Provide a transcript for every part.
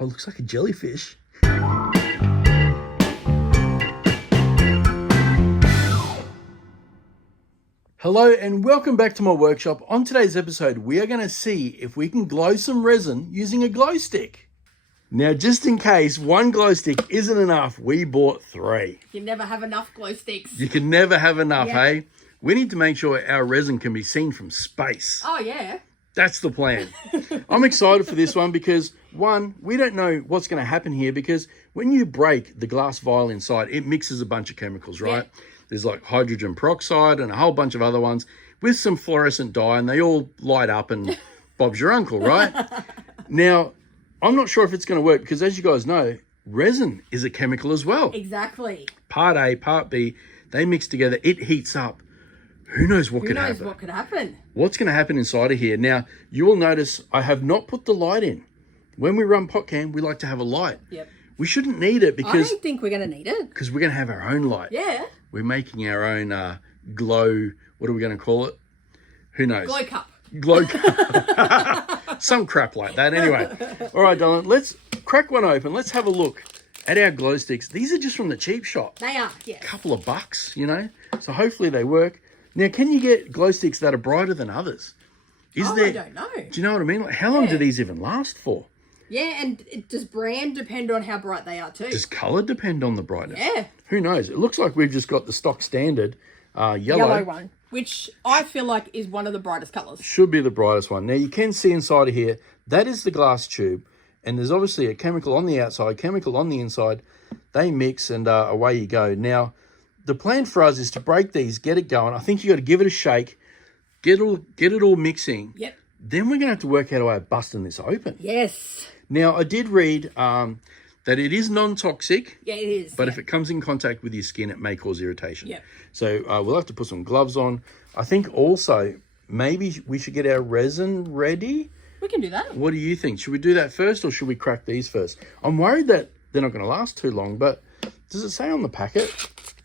Oh, it looks like a jellyfish. Hello and welcome back to my workshop. On today's episode, we are going to see if we can glow some resin using a glow stick. Now, just in case one glow stick isn't enough, we bought 3. You never have enough glow sticks. You can never have enough, hey? We need to make sure our resin can be seen from space. Oh, yeah. That's the plan. I'm excited for this one because, one, we don't know what's going to happen here because when you break the glass vial inside, it mixes a bunch of chemicals, right? Yeah. There's like hydrogen peroxide and a whole bunch of other ones with some fluorescent dye, and they all light up and Bob's your uncle, right? Now, I'm not sure if it's going to work because, as you guys know, resin is a chemical as well. Exactly. Part A, part B, they mix together. It heats up. Who knows what could happen? Who knows what could happen? What's going to happen inside of here? Now, you will notice I have not put the light in. When we run PotCam, we like to have a light. Yep. We shouldn't need it because... I don't think we're going to need it. Because we're going to have our own light. Yeah. We're making our own glow... What are we going to call it? Who knows? Glow cup. Glow cup. Some crap like that. Anyway. All right, darling. Let's crack one open. Let's have a look at our glow sticks. These are just from the cheap shop. They are, yes. A couple of bucks, you know. So hopefully they work. Now, can you get glow sticks that are brighter than others? I don't know. Do you know what I mean? Like, how long do these even last for? Yeah, and does brand depend on how bright they are too? Does colour depend on the brightness? Yeah. Who knows? It looks like we've just got the stock standard yellow one, which I feel like is one of the brightest colours. Should be the brightest one. Now, you can see inside of here, that is the glass tube, and there's obviously a chemical on the outside, chemical on the inside. They mix, and away you go. Now, the plan for us is to break these, get it going. I think you got to give it a shake, get it all mixing. Yep. Then we're going to have to work out a way of busting this open. Yes. Now, I did read that it is non-toxic. Yeah, it is. But if it comes in contact with your skin, it may cause irritation. Yeah. So we'll have to put some gloves on. I think also maybe we should get our resin ready. We can do that. What do you think? Should we do that first or should we crack these first? I'm worried that they're not going to last too long, but does it say on the packet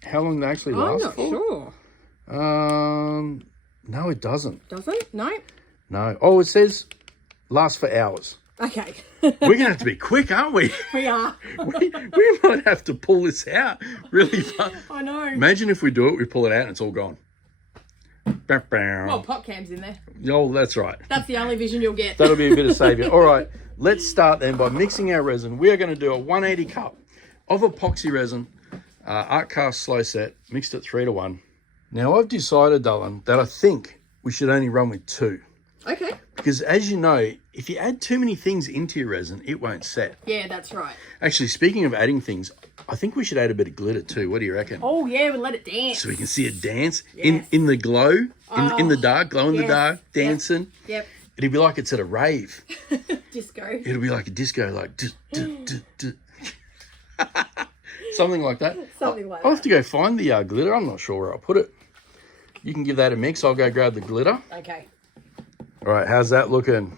how long they actually last for? I'm not sure. No, it doesn't. Doesn't? No? No. Oh, it says last for hours. Okay. We're going to have to be quick, aren't we? We are. we might have to pull this out really fast. I know. Imagine if we do it, we pull it out and it's all gone. Well, PotCam's in there. Oh, that's right. That's the only vision you'll get. That'll be a bit of saviour. All right, let's start then by mixing our resin. We are going to do a 180 cup of epoxy resin, art cast slow set, mixed at 3:1. Now, I've decided, darling, that I think we should only run with 2. Okay. Because as you know, if you add too many things into your resin, it won't set. Yeah, that's right. Actually, speaking of adding things, I think we should add a bit of glitter too. What do you reckon? Oh, yeah, we'll let it dance. So we can see it dance Yes. in the glow, in the dark, glow in the dark, dancing. Yep. It'd be like it's at a rave. Disco. It'll be like a disco, like something like that. Something like I'll that. have to go find the glitter. I'm not sure where I'll put it. You can give that a mix. I'll go grab the glitter. Okay. All right, how's that looking?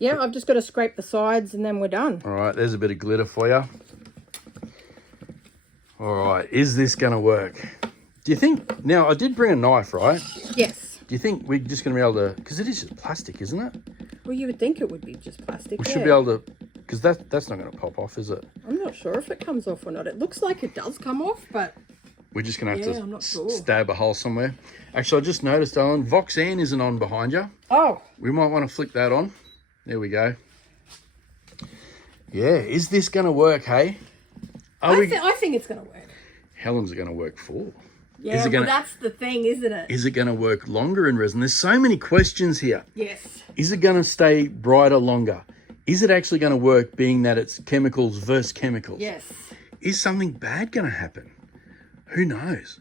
Yeah, I've just got to scrape the sides and then we're done. All right, there's a bit of glitter for you. All right, is this going to work? Do you think... Now, I did bring a knife, right? Yes. Do you think we're just going to be able to... Because it is just plastic, isn't it? Well, you would think it would be just plastic. We should be able to... Because that's not going to pop off, is it? I'm not sure if it comes off or not. It looks like it does come off, but... We're just going to have I'm not to sure. stab a hole somewhere. Actually, I just noticed, Alan, Voxan isn't on behind you. Oh. We might want to flick that on. There we go. Yeah, is this going to work, hey? I think it's going to work. How long is it going to work for? Yeah, well, that's the thing, isn't it? Is it going to work longer in resin? There's so many questions here. Yes. Is it going to stay brighter longer? Is it actually going to work, being that it's chemicals versus chemicals? Yes. Is something bad going to happen? Who knows?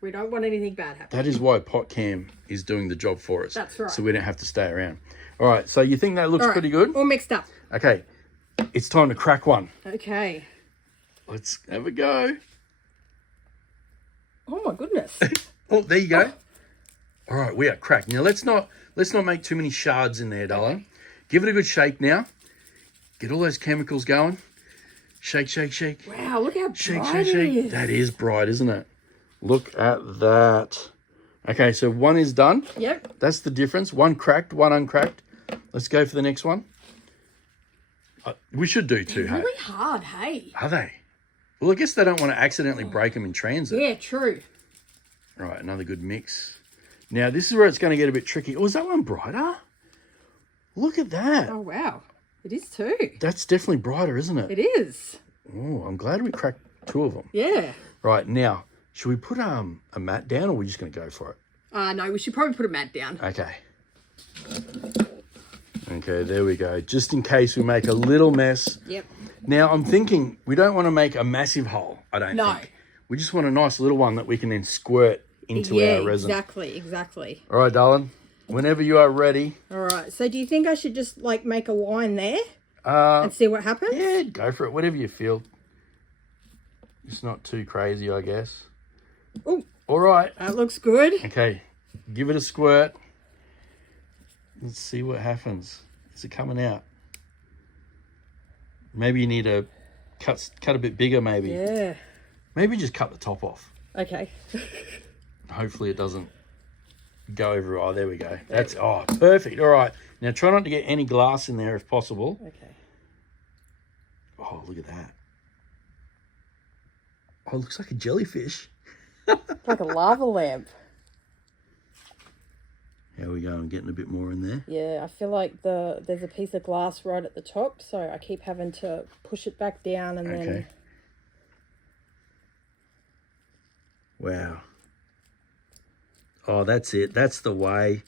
We don't want anything bad happening. That is why PotCam is doing the job for us. That's right. So we don't have to stay around. All right, so you think that looks pretty good? All mixed up. Okay, it's time to crack one. Okay. Let's have a go. Oh my goodness. Oh, there you go. All right, we are cracked. Now let's not make too many shards in there, darling. Okay. Give it a good shake now. Get all those chemicals going. Shake, shake, shake. Wow, look how shake, bright shake, shake. it is. That is bright, isn't it? Look at that. Okay, so one is done. Yep. That's the difference. One cracked, one uncracked. Let's go for the next one. We should do too, hey? Really hard, hey? Are they? Well, I guess they don't want to accidentally break them in transit. Yeah, true. Right, another good mix. Now, this is where it's going to get a bit tricky. Oh, is that one brighter? Look at that. Oh, wow. It is too. That's definitely brighter, isn't it? It is. Oh, I'm glad we cracked 2 of them. Yeah. Right, now, should we put a mat down or are we just going to go for it? No, we should probably put a mat down. Okay. Okay, there we go. Just in case we make a little mess. Yep. Now, I'm thinking we don't want to make a massive hole, I don't think. We just want a nice little one that we can then squirt into our resin. Exactly. All right, darling. Whenever you are ready. All right. So do you think I should just like make a line there and see what happens? Yeah, go for it. Whatever you feel. It's not too crazy, I guess. Oh. All right. That looks good. Okay. Give it a squirt. Let's see what happens. Is it coming out? Maybe you need to cut a bit bigger, maybe. Yeah. Maybe just cut the top off. Okay. Hopefully it doesn't go over. Oh, there we go. That's, oh, perfect. All right. Now try not to get any glass in there if possible. Okay. Oh, look at that. Oh, it looks like a jellyfish. Like a lava lamp. How we go? I'm getting a bit more in there. Yeah, I feel like there's a piece of glass right at the top, so I keep having to push it back down and then... Wow. Oh, that's it. That's the way.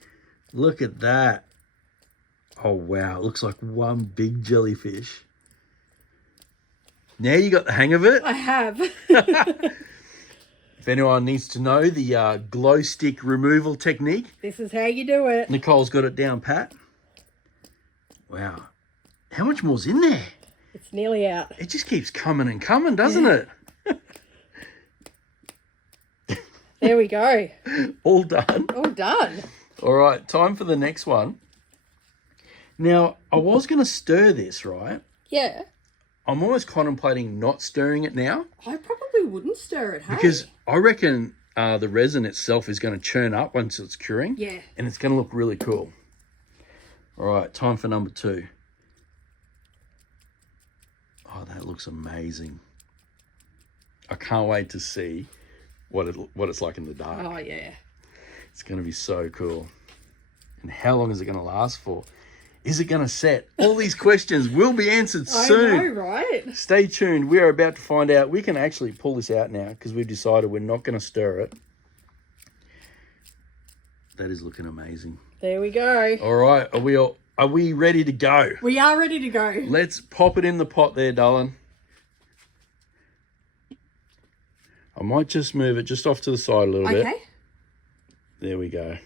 Look at that. Oh, wow. It looks like one big jellyfish. Now you got the hang of it. I have. If anyone needs to know the glow stick removal technique, this is how you do it. Nicole's got it down pat. Wow. How much more's in there? It's nearly out. It just keeps coming and coming, doesn't it? There we go. All done. All done. All right, time for the next one. Now, I was going to stir this, right? Yeah. I'm almost contemplating not stirring it now. I probably wouldn't stir it, hey? Because I reckon the resin itself is going to churn up once it's curing. Yeah. And it's going to look really cool. All right, time for number 2. Oh, that looks amazing. I can't wait to see what it's like in the dark. Oh, yeah. It's going to be so cool. And how long is it going to last for? Is it going to set? All these questions will be answered soon. I know, right? Stay tuned. We are about to find out. We can actually pull this out now because we've decided we're not going to stir it. That is looking amazing. There we go. All right. Are we ready to go? We are ready to go. Let's pop it in the pot there, darling. I might just move it just off to the side a little bit. Okay. There we go.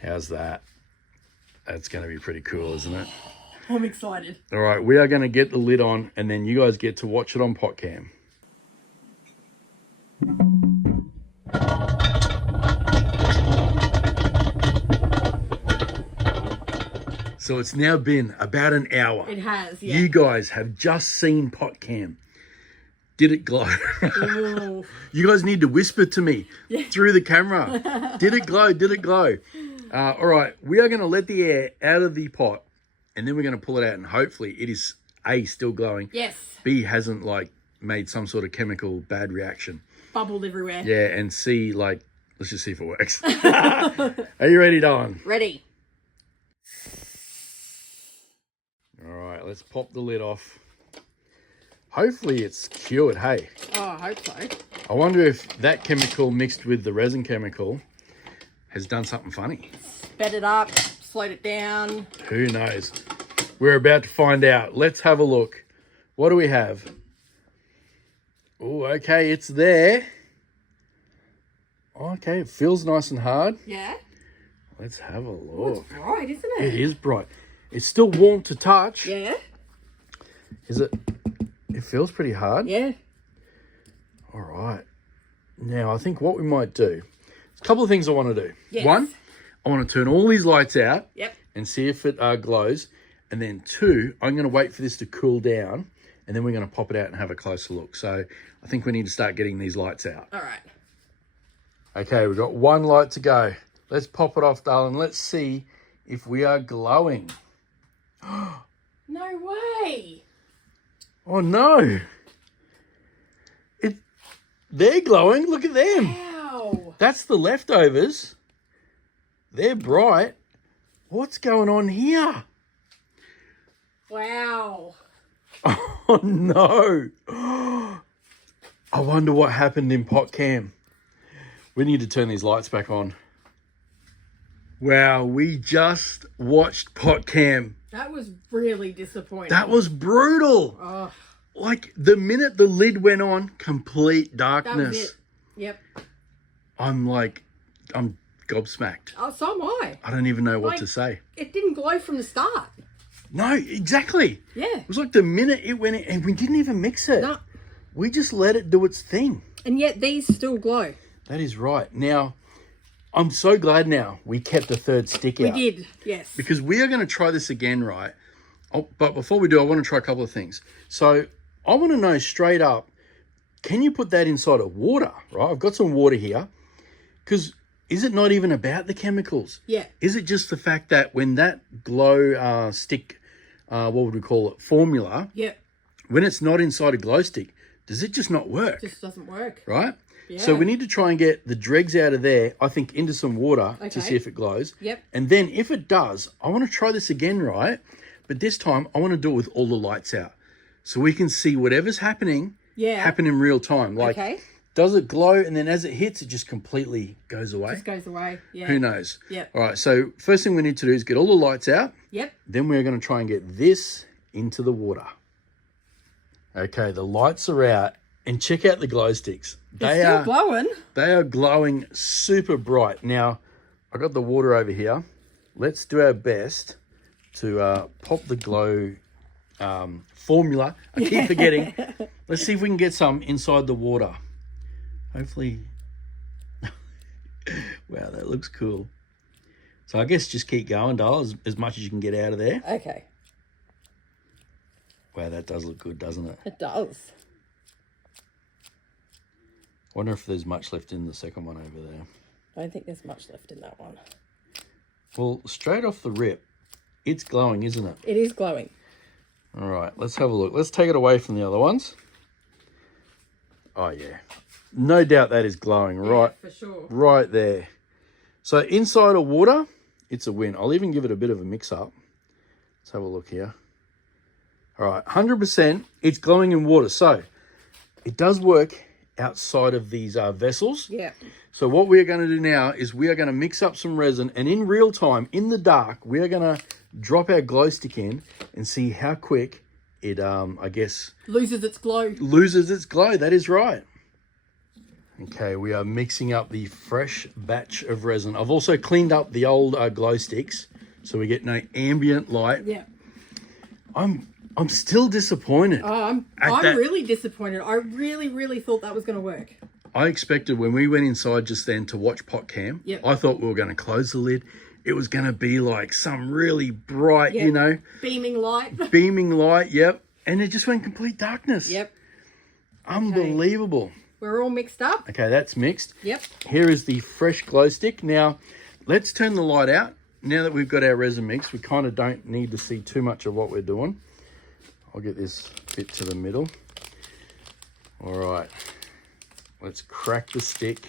How's that? That's going to be pretty cool, isn't it? I'm excited. All right, we are going to get the lid on and then you guys get to watch it on pot cam. So it's now been about an hour. It has, yeah. You guys have just seen pot cam. Did it glow? You guys need to whisper to me through the camera. Did it glow? Did it glow? All right, we are going to let the air out of the pot and then we're going to pull it out and hopefully it is A, still glowing. Yes. B, hasn't like made some sort of chemical bad reaction. Bubbled everywhere. Yeah, and C, like, let's just see if it works. Are you ready, Dawn? Ready. All right, let's pop the lid off. Hopefully it's cured, hey. Oh, I hope so. I wonder if that chemical mixed with the resin chemical has done something funny. Sped it up, slowed it down. Who knows? We're about to find out. Let's have a look. What do we have? Oh, okay, it's there. Okay, it feels nice and hard. Yeah. Let's have a look. Oh, it's bright, isn't it? It is bright. It's still warm to touch. Yeah. Is it? It feels pretty hard. Yeah. All right. Now, I think what we might do, a couple of things I want to do. Yes. One, I want to turn all these lights out. Yep. And see if it glows. And then 2, I'm going to wait for this to cool down. And then we're going to pop it out and have a closer look. So I think we need to start getting these lights out. All right. Okay, we've got 1 light to go. Let's pop it off, darling. Let's see if we are glowing. No way. Oh no. They're glowing. Look at them. Wow. That's the leftovers. They're bright. What's going on here? Wow. Oh no. I wonder what happened in pot cam. We need to turn these lights back on. Wow, we just watched pot cam. That was really disappointing. That was brutal. Oh, Like the minute the lid went on, complete that darkness. was it. Yep. I'm gobsmacked. Oh, so am I. I don't even know what Like- to say. It didn't glow from the start. No, exactly. Yeah. It was like the minute it went in, and we didn't even mix it. No. We just let it do its thing. And yet these still glow. That is right. Now, I'm so glad now we kept the third stick out. We did, yes. Because we are going to try this again, right? Oh, but before we do, I want to try a couple of things. So I want to know straight up, can you put that inside of water, right? I've got some water here. Because is it not even about the chemicals? Yeah. Is it just the fact that when that glow stick, what would we call it, formula, Yep. when it's not inside a glow stick, does it just not work? Just doesn't work. Right? Yeah. So we need to try and get the dregs out of there, I think, into some water Okay. to see if it glows. Yep. And then if it does, I want to try this again, right? But this time I want to do it with all the lights out. So we can see whatever's happening, happen in real time. Like, Okay. does it glow? And then as it hits, it just completely goes away. Just goes away. Yeah. Who knows? Yep. All right. So first thing we need to do is get all the lights out. Yep. Then we're going to try and get this into the water. Okay. The lights are out. And check out the glow sticks. It's still glowing. They are glowing super bright. Now, I got the water over here. Let's do our best to pop the glow formula. I keep forgetting. Let's see if we can get some inside the water. Hopefully. Wow, that looks cool. So I guess just keep going, doll, as much as you can get out of there. Okay. Wow, that does look good, doesn't it? It does. Wonder if there's much left in the second one over there. I don't think there's much left in that one. Well, straight off the rip, it's glowing, isn't it? It is glowing. All right, let's have a look. Let's take it away from the other ones. Oh, yeah. No doubt that is glowing right, for sure. right there. So inside of water, it's a win. I'll even give it a bit of a mix up. Let's have a look here. All right, 100%, it's glowing in water. So it does work outside of these vessels. Yeah. So what we are going to do now is we are going to mix up some resin, and in real time, in the dark, we are going to drop our glow stick in and see how quick it, I guess, Loses its glow. loses its glow. That is right. Okay, we are mixing up the fresh batch of resin. I've also cleaned up the old glow sticks so we get no ambient light. Yeah. I'm still disappointed. Oh, I'm really disappointed. I really thought that was going to work. I expected when we went inside just then to watch pot cam, Yep. I thought we were going to close the lid. It was going to be like some really bright, Yep. you know, Beaming light. beaming light. Yep. And it just went complete darkness. Yep. Unbelievable. We're all mixed up. Okay, that's mixed. Yep. Here is the fresh glow stick. Now, let's turn the light out. Now that we've got our resin mix, we kind of don't need to see too much of what we're doing. I'll get this bit to the middle. All right. Let's crack the stick.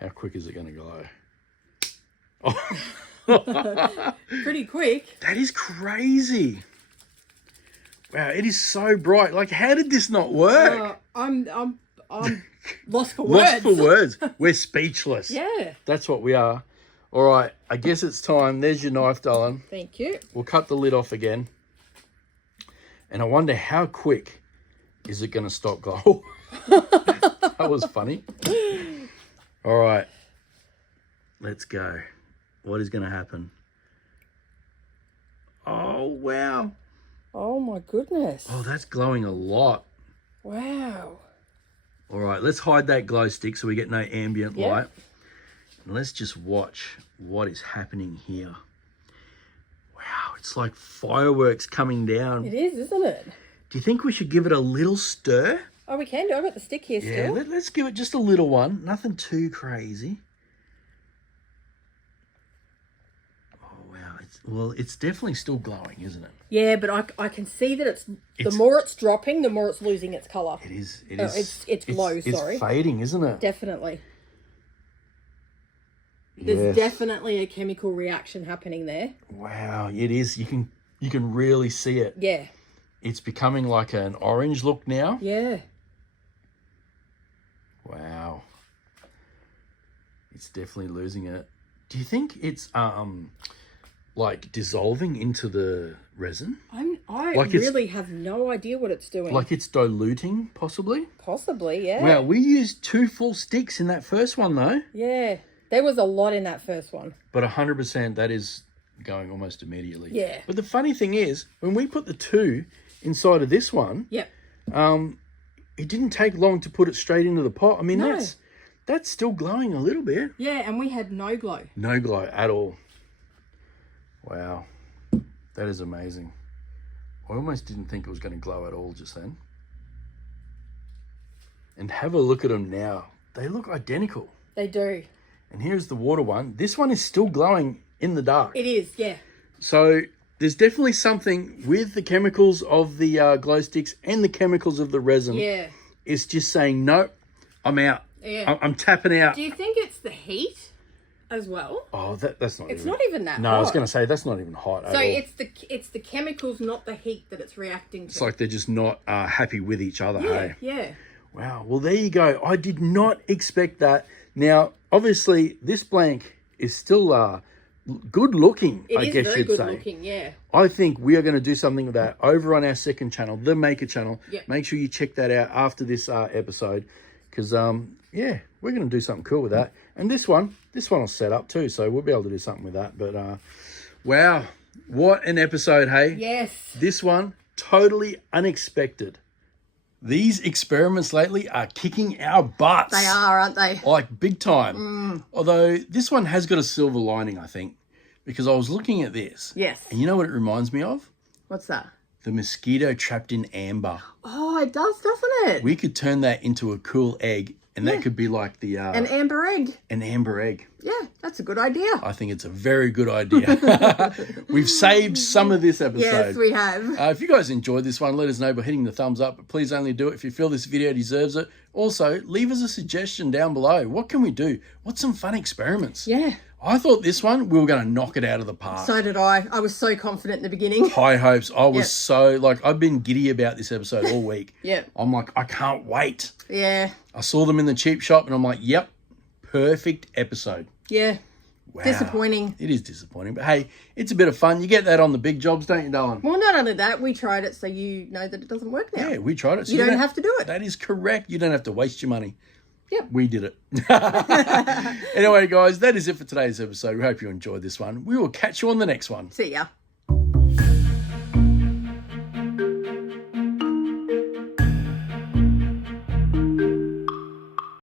How quick is it going to glow? Oh. Pretty quick. That is crazy. Wow, it is so bright. Like, how did this not work? I'm lost for words. Lost for words. We're speechless. Yeah. That's what we are. All right, I guess it's time. There's your knife, darling. Thank you. We'll cut the lid off again. And I wonder how quick is it going to stop glow? That was funny. All right, let's go. What is going to happen? Oh, wow. Oh my goodness. Oh, that's glowing a lot. Wow. All right, let's hide that glow stick so we get no ambient Yep. light. And let's just watch what is happening here. Wow, it's like fireworks coming down. It is, isn't it? Do you think we should give it a little stir? Oh, we can do. I've got the stick here Yeah, still. let's give it just a little one. Nothing too crazy. Oh, wow. Well, it's definitely still glowing, isn't it? Yeah, but I can see that it's the more it's dropping, the more it's losing its colour. It is. It's glow, sorry. It's fading, isn't it? Definitely. There's definitely a chemical reaction happening there. Wow, it is. You can really see it. Yeah. It's becoming like an orange look now. Yeah. Wow. It's definitely losing it. Do you think it's like dissolving into the resin? I Like really have no idea what it's doing. Like it's diluting, possibly? Possibly, yeah. Wow, we used 2 full sticks in that first one, though. Yeah. There was a lot in that first one. But 100%, that is going almost immediately. Yeah. But the funny thing is, when we put the 2 inside of this one, yep, it didn't take long to put it straight into the pot. I mean, No. that's still glowing a little bit. Yeah, and we had no glow. No glow at all. Wow. That is amazing. I almost didn't think it was going to glow at all just then. And have a look at them now. They look identical. They do. And here's the water one. This one is still glowing in the dark. It is, yeah. So there's definitely something with the chemicals of the glow sticks and the chemicals of the resin. Yeah. It's just saying, nope, I'm out. Yeah. I'm tapping out. Do you think it's the heat as well? Oh, that's not It's even... not even that No, hot. I was going to say, that's not even hot at So all. it's the chemicals, not the heat that it's reacting to. It's like they're just not happy with each other, yeah, hey? yeah. Wow. Well, there you go. I did not expect that. Now, obviously, this blank is still good looking, I guess very you'd good say. looking, yeah. I think we are going to do something with that over on our second channel, the Maker channel. Yep. Make sure you check that out after this episode because, yeah, we're going to do something cool with that. And this one will set up too, so we'll be able to do something with that. But, wow, what an episode, hey? Yes. This one, totally unexpected. These experiments lately are kicking our butts. They are, aren't they? Like, big time. Although, this one has got a silver lining, I think, because I was looking at this. Yes. And you know what it reminds me of? What's that? The mosquito trapped in amber. Oh, it does, doesn't it? We could turn that into a cool egg, and that could be like the... An amber egg. An amber egg. Yeah, that's a good idea. I think it's a very good idea. We've saved some of this episode. Yes, we have. If you guys enjoyed this one, let us know by hitting the thumbs up, but please only do it if you feel this video deserves it. Also, leave us a suggestion down below. What can we do? What's some fun experiments? Yeah. I thought this one, we were going to knock it out of the park. So did I. I was so confident in the beginning. High hopes. I was so, like, I've been giddy about this episode all week. Yeah. I'm like, I can't wait. Yeah. I saw them in the cheap shop and I'm like, yep, perfect episode. Yeah. Wow. Disappointing. It is disappointing, but hey, it's a bit of fun. You get that on the big jobs, don't you, darling? Well, not only that, we tried it so you know that it doesn't work now. Yeah, we tried it. So you don't have to do it. That is correct. You don't have to waste your money. Yep. We did it. Anyway, guys, that is it for today's episode. We hope you enjoyed this one. We will catch you on the next one. See ya.